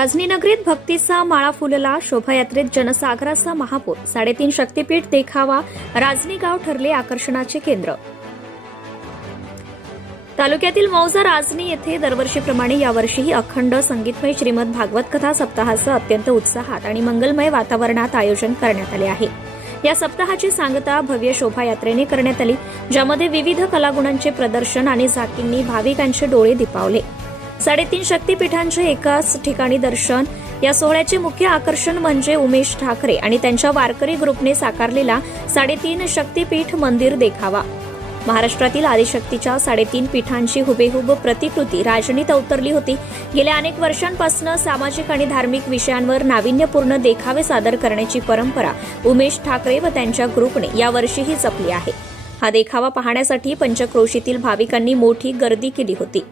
राजनी नगरीत भक्तीचा माळा फुलला, शोभायात्रेत जनसागराचा महापूर, 3.5 शक्तीपीठ देखावा, राजनी गाव ठरले आकर्षणाचे केंद्र. तालुक्यातील मौजा राजनी येथे दरवर्षीप्रमाणे यावर्षीही अखंड संगीतमय श्रीमद भागवत कथा सप्ताहाचं अत्यंत उत्साहात आणि मंगलमय वातावरणात आयोजन करण्यात आले आहे. या सप्ताहाची सांगता भव्य शोभायात्रेने करण्यात आली, ज्यामध्ये विविध कलागुणांचे प्रदर्शन आणि झाकींनी भाविकांचे डोळे दिपावले. 3.5 शक्तीपीठांचे एकाच ठिकाणी दर्शन. या सोहळ्याचे मुख्य आकर्षण म्हणजे उमेश ठाकरे आणि त्यांच्या वारकरी ग्रुपने साकारलेला 3.5 शक्तीपीठ मंदिर देखावा. महाराष्ट्रातील आदिशक्तीच्या 3.5 पीठांची हुबेहूब प्रतिकृती राजनीत अवतरली होती. गेल्या अनेक वर्षांपासून सामाजिक आणि धार्मिक विषयांवर नाविन्यपूर्ण देखावे सादर करण्याची परंपरा उमेश ठाकरे व त्यांच्या ग्रुपने यावर्षीही जपली आहे. हा देखावा पाहण्यासाठी पंचक्रोशीतील भाविकांनी मोठी गर्दी केली होती.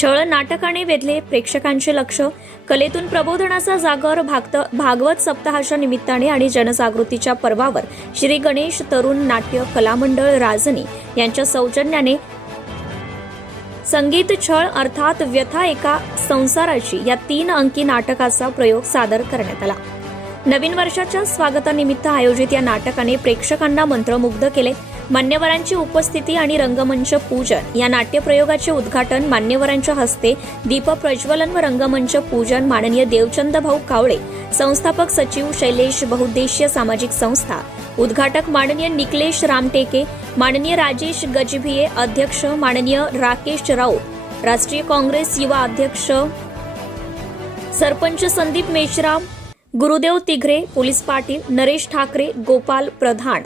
छळ नाटकाने वेधले प्रेक्षकांचे लक्ष. कलेतून प्रबोधनाचा जागर. भागवत सप्ताहाच्या निमित्ताने आणि जनजागृतीच्या पर्वावर श्री गणेश तरुण नाट्य कलामंडळ राजनी यांच्या सौजन्याने संगीत छळ अर्थात व्यथा एका संसाराची या 3 अंकी नाटकाचा प्रयोग सादर करण्यात आला. नवीन वर्षाच्या स्वागतानिमित्त आयोजित या नाटकाने प्रेक्षकांना मंत्रमुग्ध केले. मान्यवरांची उपस्थिती आणि रंगमंच पूजन. या नाट्यप्रयोगाचे उद्घाटन मान्यवरांच्या हस्ते. दीप प्रज्वलन व रंगमंच पूजन माननीय देवचंद भाऊ कावळे, संस्थापक सचिव शैलेश बहुउद्देशीय सामाजिक संस्था. उद्घाटक माननीय निकलेश रामटेके, माननीय राजेश गजभिये अध्यक्ष, माननीय राकेश राऊत राष्ट्रीय काँग्रेस युवा अध्यक्ष, सरपंच संदीप मेश्राम, गुरुदेव तिघरे, पोलीस पाटील नरेश ठाकरे, गोपाल प्रधान,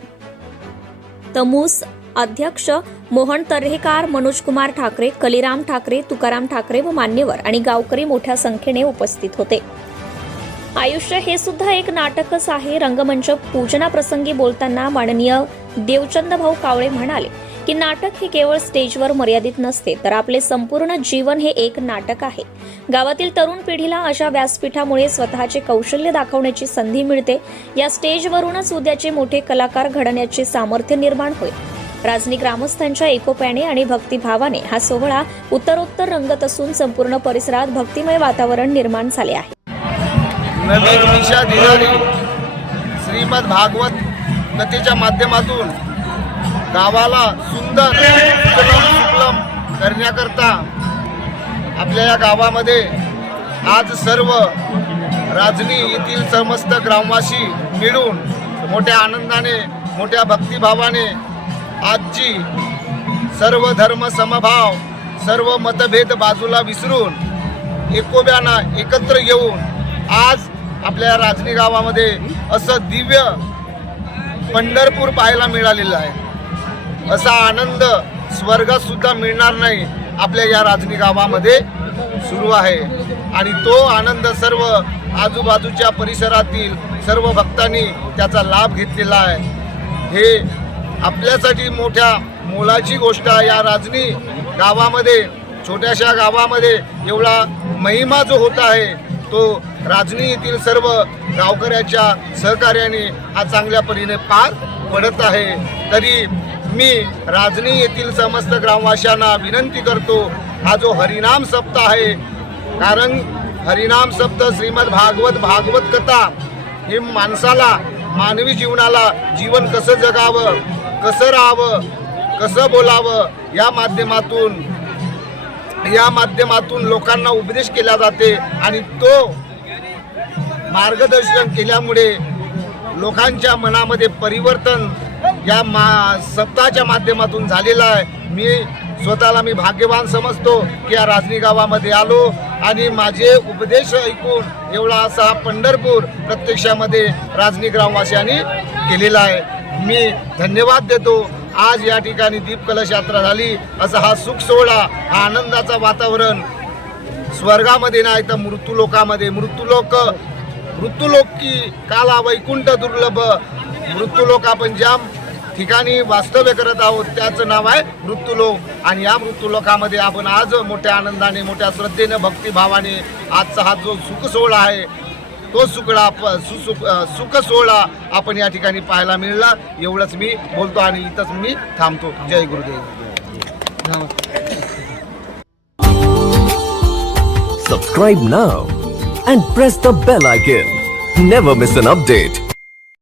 तमूस अध्यक्ष मोहन तर्हेकार, मनोजकुमार ठाकरे, कलीराम ठाकरे, तुकाराम ठाकरे व मान्यवर आणि गावकरी मोठ्या संख्येने उपस्थित होते. आयुष्य हे सुद्धा एक नाटकच आहे. रंगमंच पूजनाप्रसंगी बोलताना माननीय देवचंद भाऊ कावळे म्हणाले की नाटक हे केवळ स्टेजवर मर्यादित नसते, तर आपले संपूर्ण जीवन हे एक नाटक आहे. गावातील तरुण पिढीला अशा व्यासपीठामुळे स्वतःचे कौशल्य दाखवण्याची संधी मिळते. या स्टेजवरूनच उद्याचे मोठे कलाकार घडण्याचे सामर्थ्य निर्माण होईल. राजनी ग्रामस्थांच्या एकोप्याने आणि भक्तिभावाने हा सोहळा उत्तरोत्तर रंगत असून संपूर्ण परिसरात भक्तिमय वातावरण निर्माण झाले आहे. नवीन दिशा देणारी श्रीमद भागवत कथेच्या माध्यमातून गावाला सुंदर सुफलम करण्याकरता आपल्या या गावामध्ये आज सर्व राजनी येथील समस्त ग्रामवासी मिळून मोठ्या आनंदाने मोठ्या भक्तिभावाने आजची सर्व धर्म समभाव सर्व मतभेद बाजूला विसरून एकोप्यानं एकत्र येऊन आज आपल्या राजनी गावामध्ये असं दिव्य पंढरपूर पाहायला मिळालेलं आहे. असा आनंद स्वर्गात सुद्धा मिळणार नाही आपल्या या राजनी गावामध्ये सुरू आहे. आणि तो आनंद सर्व आजूबाजूच्या परिसरातील सर्व भक्तांनी त्याचा लाभ घेतलेला आहे. हे आपल्यासाठी मोठ्या मोलाची गोष्ट आहे. या राजनी गावामध्ये छोट्याशा गावामध्ये एवढा महिमा जो होत आहे तो राजनी येथील सर्व गावकऱ्याच्या सहकार्याने हा चांगल्या परीने पार पडत आहे. तरी मी राजनी येथील समस्त ग्रामवासियांना विनंती करतो, हा जो हरिनाम सप्ताह आहे, कारण हरिनाम सप्ताह श्रीमद भागवत कथा हे माणसाला मानवी जीवनाला जीवन कसं जगावं, कसं राहावं, कसं बोलावं या माध्यमातून लोकांना उपदेश केला जाते. आणि तो मार्गदर्शन केल्यामुळे लोकांच्या मनामध्ये परिवर्तन या सप्ताहाच्या माध्यमातून झालेला आहे. मी भाग्यवान समजतो की या राजनी गावामध्ये आलो आणि माझे उपदेश ऐकून एवढा असा पंढरपूर प्रत्यक्षामध्ये राजनी ग्रामवासियांनी केलेला आहे. मी धन्यवाद देतो. आज या ठिकाणी दीप कलश यात्रा झाली. असा हा सुख सोहळा, हा आनंदाचा वातावरण स्वर्गामध्ये नाही तर मृत्यूलोकामध्ये. मृत्यूलोकी काला वैकुंठ दुर्लभ. मृत्यूलोक आपण ज्या ठिकाणी वास्तव्य करत आहोत त्याचं नाव आहे मृत्यूलोक. आणि या मृत्यूलोकामध्ये आपण आज मोठ्या आनंदाने मोठ्या श्रद्धेने भक्तिभावाने आजचा हा जो सुख सोहळा आहे तो सुख सोहळा आपण या ठिकाणी पाहायला मिळाला. एवढंच मी बोलतो आणि इथंच मी थांबतो. जय Gurudev. Subscribe now and press the bell icon. Never miss an update.